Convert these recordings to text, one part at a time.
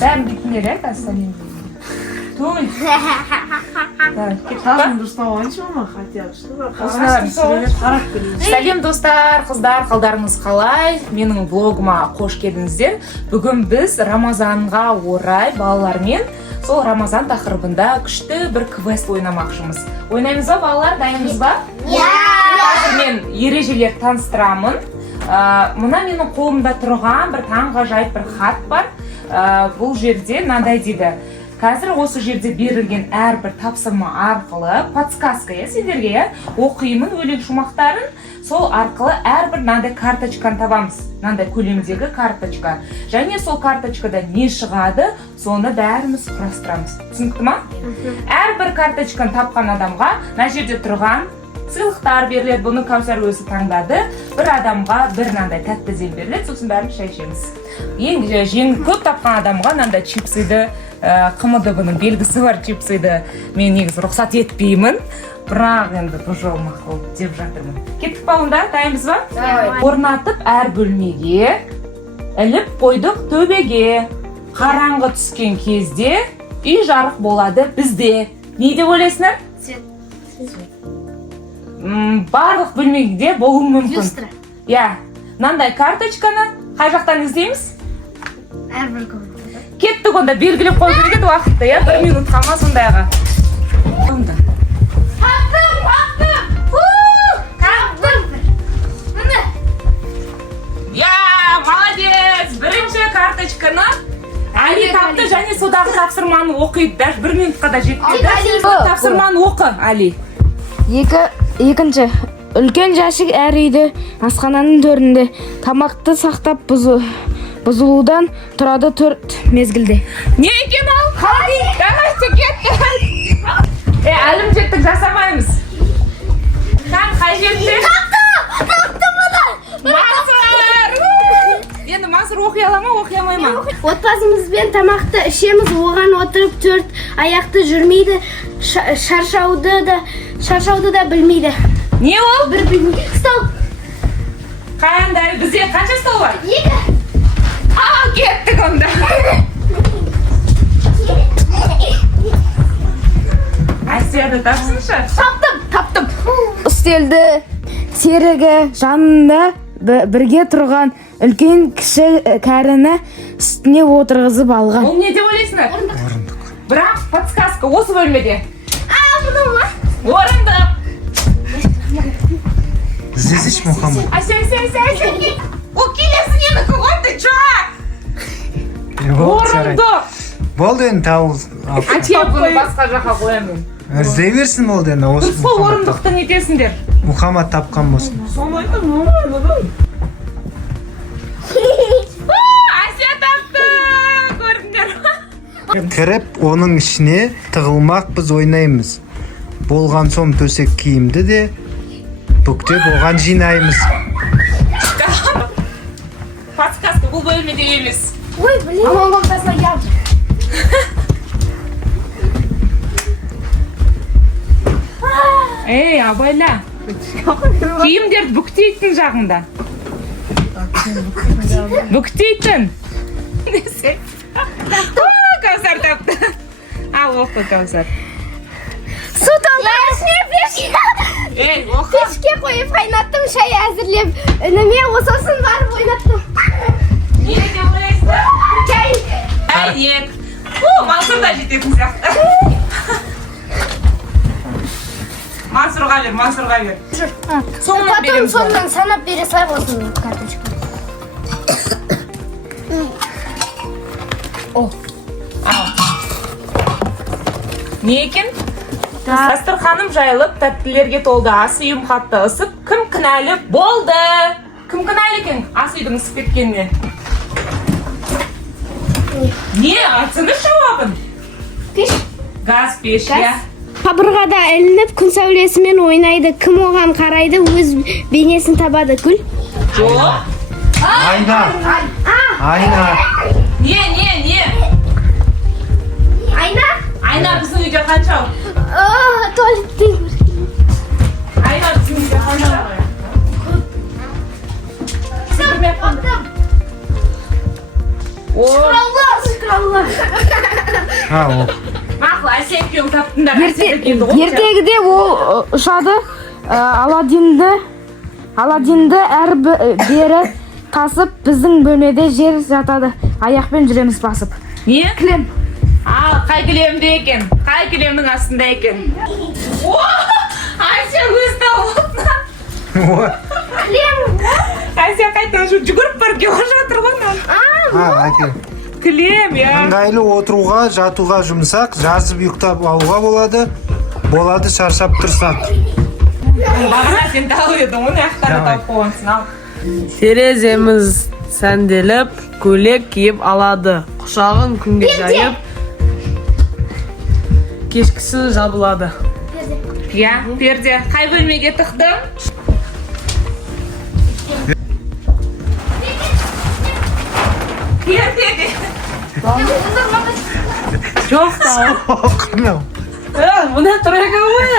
бәрін бүйтіңдер, қазір Төл. Тазым дұрыстап алайыншы мама, хотя бы. Сәлем достар, қыздар, қалдарыңыз қалай? Менің блогыма қош келдіңіздер. Бүгін біз Рамазанға орай балалармен сол Рамазан тақырыбында күшті бір квест ойнамақшымыз. Ойнаймыз ба, балалар, дайынбыз ба? Қазір мен ережелер таныстырамын. Мұна менің қолымда тұрған бір таңғажайып бір хат бар. Бұл жерде мынандай дейді. Қазір осы жерде берілген әрбір тапсырма арқылы подсказка сендерге оқимын өлең шумақтарын, сол арқылы әрбір мынандай карточканы табамыз. Мынандай көлемдегі карточка. Және сол карточкада не шығады, соны бәріміз құрастырамыз. Түсінікті ма? Әрбір карточканы тапқан адамға мына жерде тұрған сыйлықтар беріледі. Бұны Кәусар өзі таңдады. Бір адамға бір мынандай тәтті зем беріледі, сосын бәріміз шай ішеміз. Ең көп тапқан адамға мынандай чипсыйды, КМДБ-ның белгісі бар чипсыйды мен негізі рұқсат етпеймін. Бірақ енді бұл жол мақұл деп жатырмын. Кеттік па онда, дайынбыз ба? Орнатып әр бөлмеге іліп қойдық төбеге. Қараңғы түскен кезде үй жарық болады бізде. Не деп ойлайсыңдар? Барлық бөлмеде болуы мүмкін. Люстра. Мынандай карточканы қай жақтан іздейміз? Әрбір көмір. Кеттік онда, белгілеп қой керек еді уақытты, 1 минутқа ма сондайға. Таптым! Міне! Молодец! Бірінші карточканы Али тапты, және содағы тапсырманы оқиды. Даже 1 минутқа да жетпеді. Тапсырманы оқы, Али. Екінші, үлкен жәшік әр үйде асхананың төрінде тамақты сақтап бұзылудан тұрады 4 мезгілде. Не екен ал? Давайте кеттік. Әлімжеттік жасамаймыз. Қай жерде? Таптым мұны! Мансұр! Енді Мансұр оқи ала ма, оқи алмай ма? Отбасымызбен тамақты ішеміз, оған отырып 4 аяқты жүрмейді, шаршауды да білмейді. Не ол? Бір білмейді. Стол! Қайындай, бізде қанша стол бар? 2. Кеттік онда. Асияды тапсыншы. Таптым. Үстелді серігі жанында бірге тұрған үлкен кіші кәріні үстіне отырғызып алған. Ол не деп ойлайсыңдар? Орындық. Бірақ подсказка осы бөлмеде. Бұны ма? Орындық. Здесь Мухаммад. Ася. О, келесі ненікі ғой, ты чо? Орындық. Болды енді тауыз. Бұны басқа жаққа қоямын. Іздей берсін болды енді осы. Сол орындықты нетесіңдер? Мухаммад тапқан болсын. Соны айтам, Ася тапты! Көрдіңдер ма? Кіріп, оның ішіне тығылмақ біз ойнаймыз. Болған соң төсек киімді де бүктеп оған жинаймыз. Подсказка бұл бөлмеде емес. Ой, блин. Аман бақтасына келді. Абайла. Киімдерді бүктейтін жағында. Бүктейтін. Несе? Кәусар тапты. Ал, оқы, Кәусар. Су толтырып, Оқы. пешке қойып қайнаттым, шай әзірлеп, үніме осысын барып ойнаттым. Не деп ойлайсыздар? Кәйнек. Мансұр да жететін сияқты. Мансұрға бер. Соңынан береміз. Сонынан санап бере сай болсын карточка. Не екен? Дастарханым жайылып, тәттілерге толды, ас үйім қатты ысып, кім кінәлі болды? Кім кінәлі екен ас үйдің ысып кеткеніне? Не? Айтсыңыз жауабын? Пеш. Газ пеш, я. Қабырғада ілініп күн сәулесімен ойнайды. Кім оған қарайды, өз бейнесін табады. Гүл? Жоқ. Айна. Не? Айна біздің үйде қанша? Туалеттен Айна біздің үйде қанша? Шүкір Алла. о. Мақұл, әсия екеуің таптыңдар. әсия келді ғой. ертегіде ол ұшады Аладдинді әр бері тасып біздің бөлмеде жер жатады. Аяқпен жүреміз басып. Не? Кілем. Ал, қай кілемде екен? Қай кілемнің астында екен? Әсия өз тауып. Әсия қайта жүгіріп бар келіп жатыр ғой. Әке. Кілем, я. Ыңғайлы отыруға, жатуға жұмсақ, жазып ұйықтап алуға болады шаршап тұрсақ. Бағана сен тауып едің, оны аяқтарды тауып қойғансың, ал. Тереземіз сәнделіп, көйлек киіп алады. Құшағын күнге жайып, кешкісі жабылады. Я, перде. Қай бөлмеге тықтың? Перде. Жоқ та. Оқынау. Мұна тұрайға ой.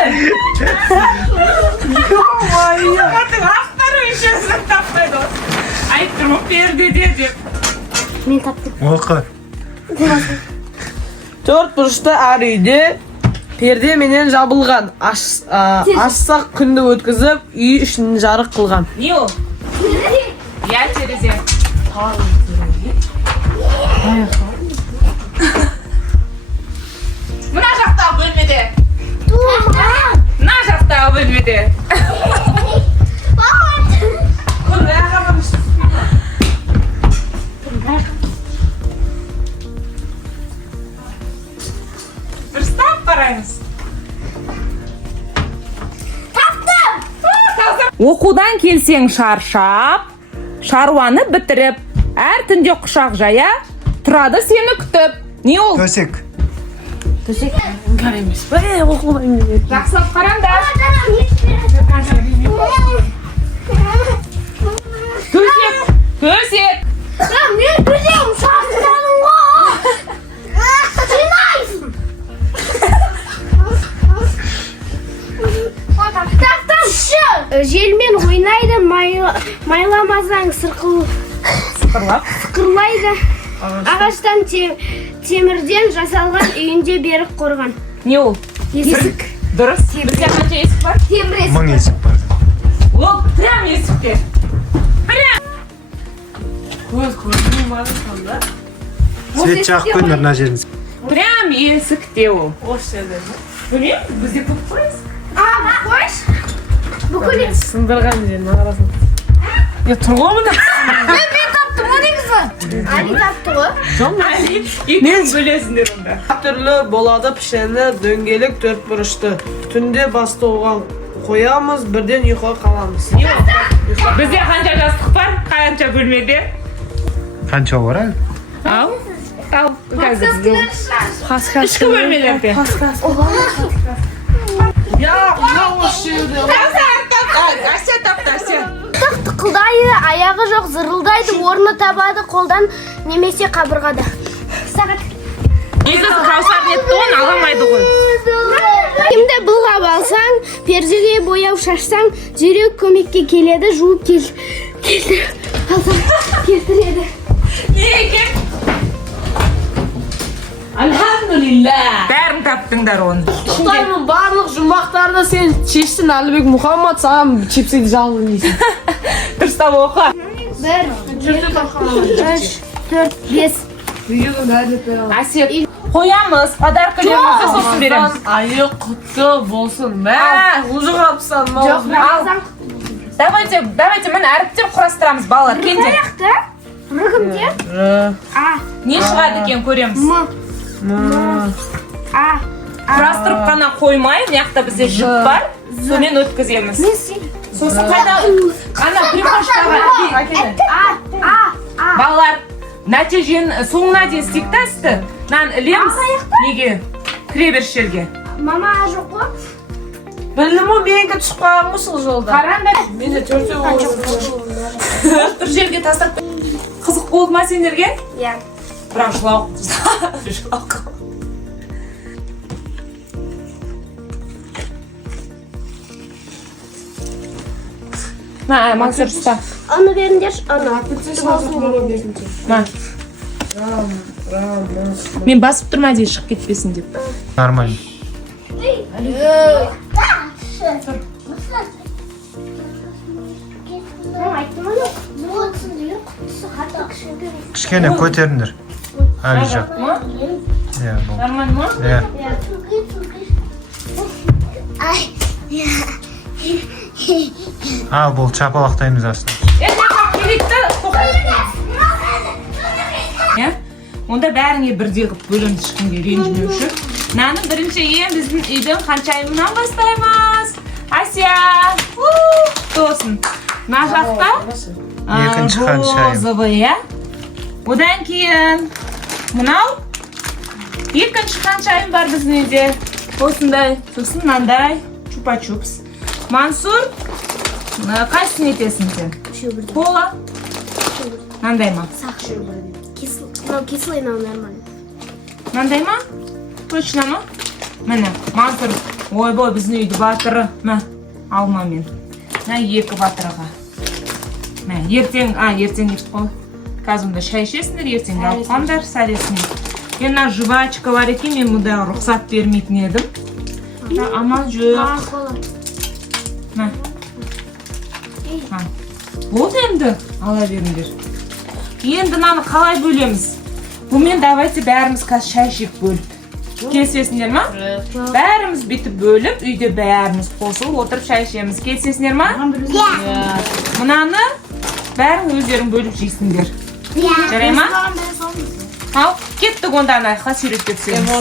Ақтары үшін сіз таппайды. Айтып тұрмын, пердеде деп. Мен таптым. Оқы. Төрт бұрышты әр үйде перде менен жабылған. Ашсақ күнді өткізіп, үй ішін жарық қылған. Не ол? Я, терезе. Мына жақтағы бөлмеде. Мына жақтағы бөлмеде. Дұрыстап қараймыз. Оқудан келсең шаршап, шаруаны бітіріп, әр түнде құшақ жая, тұрады сені күтіп. Не ол? Төсек. Іңкәр емес пе, оқудан келеді. Жақсылап қараңдар. Төсек. Төсек. Мен төсегім шашындадым ғой. Жинайсың. Желмен ойнайды, майламасаң сықырлайды. Ағаштан темірден жасалған үйінде берік қорған. Не ол? Есік. Дұрыс. Бізде қанша есік бар? Темір есік. 1000 есік бар. Ол прям есікте. Прям. Көз маңызында. Свет жағып қойыңдар мына жерін. Прям есікте ол. Осы жерде. Білмеймін, бізде көп қойыз. Қойш. Бүкіл Сындырған жерін арасын. Тұр ғой мұнда. Мен таптым ғой негізі. Али тапты ғой. Али, екеуің бөлесіңдер онда. Түрлі болады пішені дөңгелек төрт бұрышты. Түнде бастауға қоямыз, бірден ұйқыға қаламыз. Бізде қанша жастық бар? Қанша бөлмеде? Қанша бар әлі? Ал қазір. Ішкі бөлмелерде. Я, мына осы жерде. Әсия тапты, Әсия. Тықылдайды, аяғы жоқ, зырылдайды, орны табады қолдан немесе қабырғада. Сағат. Негізі қаусар нетті оны аламайды ғой. Кімді былғап алсаң, пердеге бояу шашсаң, жүрек көмекке келеді, жуып келтіреді. Не екен? Альхамдулилля. Бәрін таптыңдар оны. Құттаймын барлық жұмбақтарды сен шештің Әлібек Мұхаммад саған чипсиді жалын дейсің. Дұрыстап оқы. 1, 2, 3, 4, 5. Әсет, қоямыз, подаркалерімізді сосын береміз. Айы құтты болсын. Мә, ұжы қапсан. Давайте, мін әріптер құрастырамыз, балалар. Кенде. Рүгімде? Не шығады екен көреміз. Құрастырып қана қоймай, мияқта бізде жүк бар, сомен өткіземіз. Сосын қайда, ана припоштаға. Балалар, нәтижен соңына дейін істейік та істі. Нан ілеміз, неге? Кіреберіш жерге. Мама жоқ қой? Білдім о, менікі түсіп қалған мұсыл жолда. Қараңдар. Мен де төртеу болып. Бір жерге тастап. Қызық болды ма сендерге? Иә. Бірақ жылауық. Мансұр ұста. Оны беріңдерші, оны. На. Мен басып тұрма дей шығып кетпесін деп. Нормально. Кішкене көтеріңдер. Али жақ. Иә, бұл. Нормально ма? Иә. Ал, бұл чапалақтаймыз астына. Керек та, иә? Онда бәріңе бірдей қылып бөлімді ешкімге ренжімеу үшін. Мынаның бірінші ең біздің үйдің қаншайымынан бастаймыз. Ася! Тосын. Мына жақта Екінші қаншайым. розовый, иә? Одан кейін мынау екінші қаншайым бар біздің үйде. Осындай, сосын мынандай чупа-чупс. Мансур, қайсысын етесің сен? Кола? Мынандай ма? Кислый, но нормально. Мынандай ма? Точно ма? Міне, Мансур, ойбой, біздің үйді батыры. Мә, алма мен. Мә, екі батырыға. Мә, ертең ертіп қой. Қазір онда шай ішесіңдер, ертең алып қамдар, сәресіңдер. Мен мына жвачка бар екен, мен мұнда рұқсат бермейтін едім. Амал жоқ. Мә. Вот енді, ала беріңдер. Енді мынаны қалай бөлеміз? Бұмен давайте бәріміз қазір шай ішіп бөліп. Келісесіңдер ма? Бәріміз бүйтіп бөліп, үйде бәріміз қосылып отырып шай ішеміз. Келісесіңдер ма? Мынаны бәрің өздерің бөліп жейсіңдер. Жарай ма? Ал, кеттік онда анайқа сүйреп кетсеңіз.